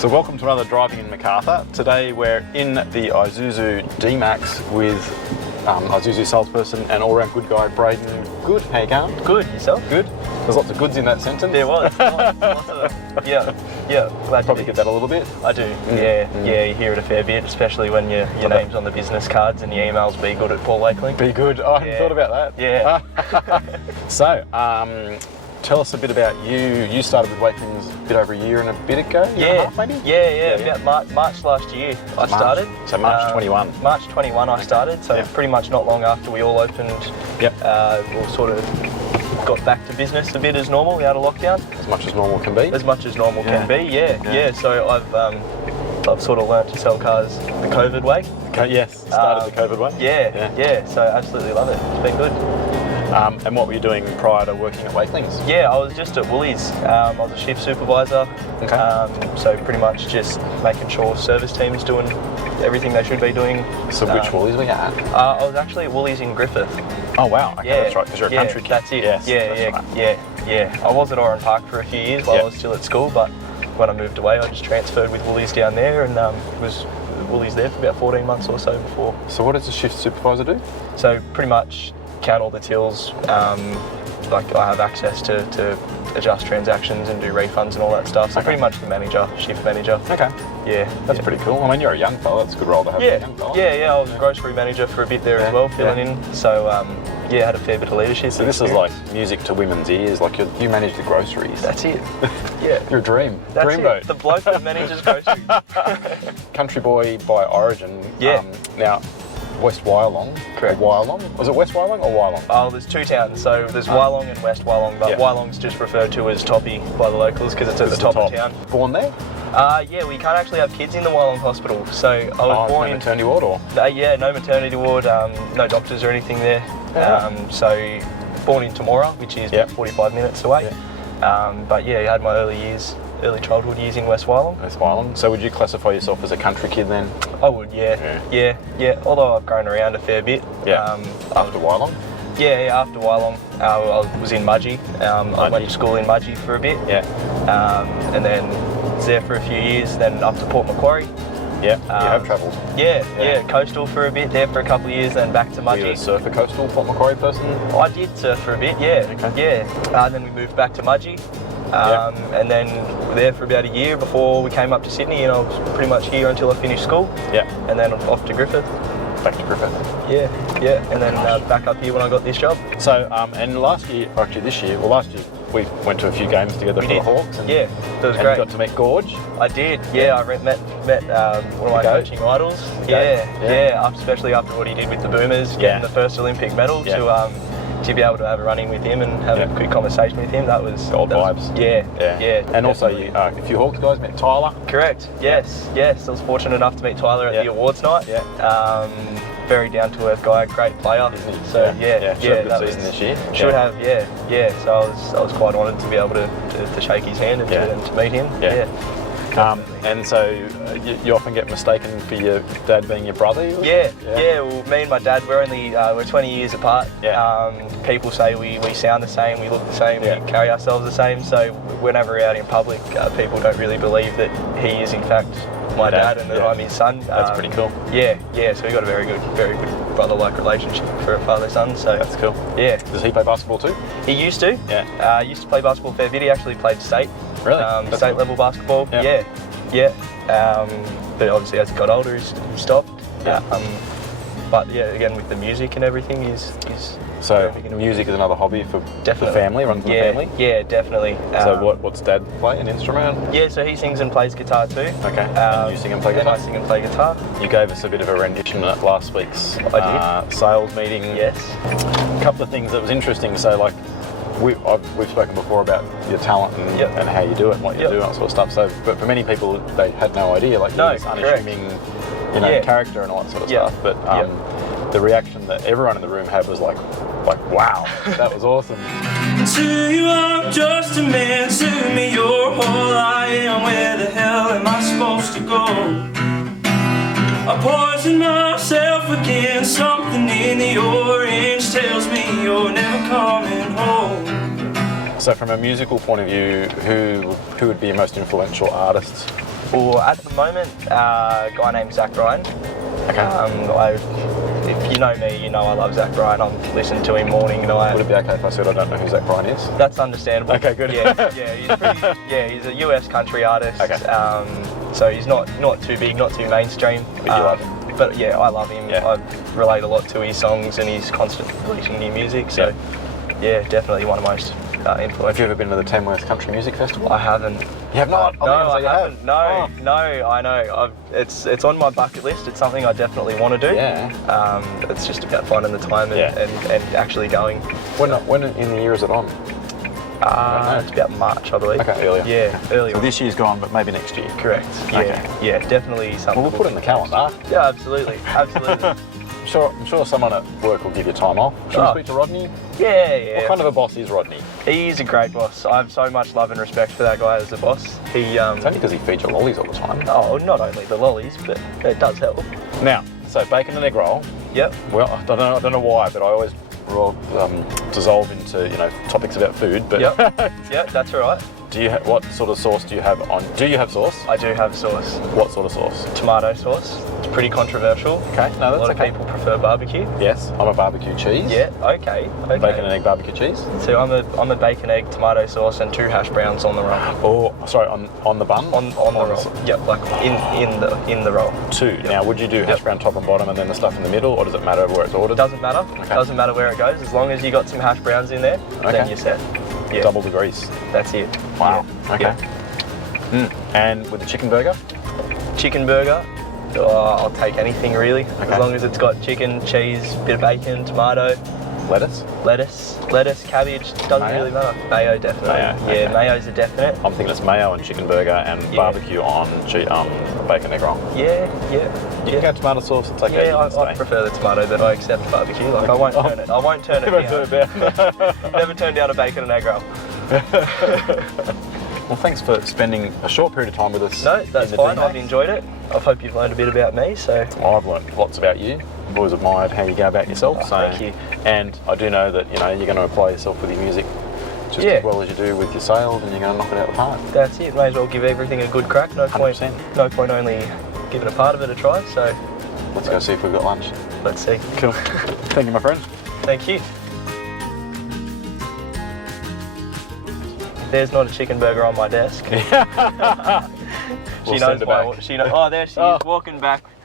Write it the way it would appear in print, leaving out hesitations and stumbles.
So welcome to another Driving in Macarthur. Today we're in the Isuzu D-Max with Isuzu salesperson and all-round good guy, Braydin. Good, how you going? Good, yourself? Good. There's lots of goods in that sentence. There was, lots of them. Yeah, glad Probably to get that a little bit. I do, yeah, you hear it a fair bit, especially when your name's on the business cards and your emails be good at Paul Lakeling. Be good. I hadn't thought about that. Yeah. So, tell us a bit about you. You started with Wakelings a bit over a year and a bit ago, year and a half maybe? Yeah. About March last year I started. So March 21. March 21 I started, so pretty much not long after we all opened. Yep. We sort of got back to business a bit as normal out of lockdown. As much as normal can be. As much as normal can be, yeah. So I've sort of learnt to sell cars the COVID way. Yes, started the COVID way. Yeah, so absolutely love it. It's been good. And what were you doing prior to working at Wakelings? Yeah, I was just at Woolies. I was a shift supervisor. Okay. So pretty much just making sure service teams doing everything they should be doing. So which Woolies were you at? I was actually at Woolies in Griffith. Oh wow, okay, that's right, because you're a country kid. That's it. Yes, Yeah. I was at Oran Park for a few years while I was still at school, but when I moved away I just transferred with Woolies down there and was Woolies there for about 14 months or so before. So what does a shift supervisor do? So pretty much count all the tills, like I have access to adjust transactions and do refunds and all that stuff. So pretty much the manager, shift manager. Okay. Yeah. That's pretty cool. I mean, you're a young fella, that's a good role to have. Yeah, a young fella. yeah. I was a grocery manager for a bit there as well, filling in. So had a fair bit of leadership. So this is like music to women's ears, like you manage the groceries. That's it. Yeah. You're a dream. That's Dreamboat. The bloke that manages groceries. Country boy by origin. Yeah. Now, West Wyalong. Correct. Or Wyalong? Was it West Wyalong or Wyalong? Oh, there's two towns. So there's Wyalong and West Wyalong, but Wyalong's just referred to as Toppy by the locals because it's at the top of town. Born there? Yeah, we can't actually have kids in the Wyalong hospital. So I was born no in maternity ward or? Yeah, no maternity ward, no doctors or anything there. So born in Temora, which is 45 minutes away. But yeah, I had my early childhood years in West Wyalong. West Wyalong. So would you classify yourself as a country kid then? I would, yeah. Although I've grown around a fair bit. After Wyalong? Yeah, after Wyalong, I was in Mudgee. I went to school in Mudgee for a bit. And then was there for a few years, then up to Port Macquarie. Yeah, you have travelled. Yeah, coastal for a bit there for a couple of years, then back to Mudgee. Were you a surfer coastal Port Macquarie person? I did surf for a bit, then we moved back to Mudgee. And then we were there for about a year before we came up to Sydney, and I was pretty much here until I finished school. And then off to Griffith. Back to Griffith. Yeah, and then back up here when I got this job. So, and last year we went to a few games together for the Hawks. And, that was great. You got to meet Gorge. I did, I met one of my coaching idols. Especially after what he did with the Boomers, getting the first Olympic medal, to be able to have a run-in with him and have a quick conversation with him, that was... Gold vibes. Yeah. And also, a few Hawks guys met Tyler. Correct, yes. I was fortunate enough to meet Tyler at the awards night. Very down-to-earth guy, great player. So, should have a good season this year. Should have, So I was quite honoured to be able to shake his hand and to meet him. And so you often get mistaken for your dad being your brother? Well, me and my dad, we're 20 years apart. People say we sound the same, we look the same, we carry ourselves the same. So whenever we're out in public, people don't really believe that he is in fact my dad and that I'm his son. That's pretty cool. So we got a very good brother-like relationship for a father-son. So that's cool. Does he play basketball too? He used to. He used to play basketball a fair bit. He actually played state. Really? State level basketball. But obviously as he got older, he stopped. But again with the music and everything, he's so music is another hobby for the family, runs in the family? Yeah, definitely. So what's dad play, an instrument? Yeah, so he sings and plays guitar too. Okay, and you sing and play guitar? And I sing and play guitar. You gave us a bit of a rendition at last week's sales meeting. Yes. A couple of things that was interesting, so like we've spoken before about your talent and how you do it and what you do and that sort of stuff. So, but for many people, they had no idea, like you're this unassuming, character and all that sort of stuff. But the reaction that everyone in the room had was like, wow, that was awesome. To you, I'm just a man. To me, you're all I am. Where the hell am I supposed to go? I poison myself again. Something in the orange tells me you're never coming home. So from a musical point of view, who would be your most influential artists Or at the moment, a guy named Zach Bryan. Okay. If you know me, you know I love Zach Bryan. I'm listening to him morning, night. Would it be okay if I said I don't know who Zach Bryan is? That's understandable. Okay, good. He's a US country artist. Okay. So he's not too big, not too mainstream. But you love him. But yeah, I love him. Yeah. I relate a lot to his songs, and he's constantly releasing new music. So yeah, definitely one of my most influential. Have you ever been to the Tamworth Country Music Festival? I haven't. You have not? No, I haven't. Have. No, I know. It's on my bucket list. It's something I definitely want to do. Yeah. It's just about finding the time and actually going. When in the year is it on? It's about March, I believe. Okay, earlier. Yeah, earlier. So this year's gone, but maybe next year. Correct. Yeah, yeah, definitely something. Well, we'll put it in the calendar. Yeah, absolutely. I'm sure someone at work will give you time off. Should we speak to Rodney? Yeah. What kind of a boss is Rodney? He's a great boss. I have so much love and respect for that guy as a boss. It's only because he feeds you lollies all the time. Oh, not only the lollies, but it does help. Now, so bacon and egg roll. Yep. Well, I don't know why, but I always dissolve into topics about food. But Yep, that's all right. What sort of sauce do you have on? Do you have sauce? I do have sauce. What sort of sauce? Tomato sauce. It's pretty controversial. Okay, no, that's okay. A lot of people prefer barbecue. Yes, I'm a barbecue cheese. Yeah, okay. Bacon and egg barbecue cheese. So I'm a bacon, egg, tomato sauce, and 2 hash browns on the roll. Oh, sorry, on the bun. On the roll. Yep, like in the roll. 2. Yep. Now, would you do hash brown top and bottom, and then the stuff in the middle, or does it matter where it's ordered? Doesn't matter. Okay. Doesn't matter where it goes. As long as you got some hash browns in there, then you're set. Yeah. Double the grease. That's it. Wow. Yeah. Okay. Yeah. And with the chicken burger? Chicken burger, I'll take anything really. Okay. As long as it's got chicken, cheese, bit of bacon, tomato. Lettuce, cabbage, doesn't really matter. Mayo, definitely. Mayo, Yeah, mayo's a definite. I'm thinking it's mayo on chicken burger and barbecue on bacon egg roll. Yeah. You can go tomato sauce, it's okay. Yeah, I prefer the tomato, but I accept barbecue. Like I won't turn it down. Never turn down a bacon and egg roll. Well, thanks for spending a short period of time with us. No, that's fine. I've enjoyed it. I hope you've learned a bit about me. So I've learned lots about you. I've always admired how you go about yourself. Thank you. And I do know that you're going to apply yourself with your music just as well as you do with your sales, and you're going to knock it out of the park. That's it. May as well give everything a good crack. No point 100%. No point only giving a part of it a try. So let's go see if we've got lunch. Let's see. Cool. Thank you, my friend. Thank you. There's not a chicken burger on my desk. She knows. Oh, there she is walking back.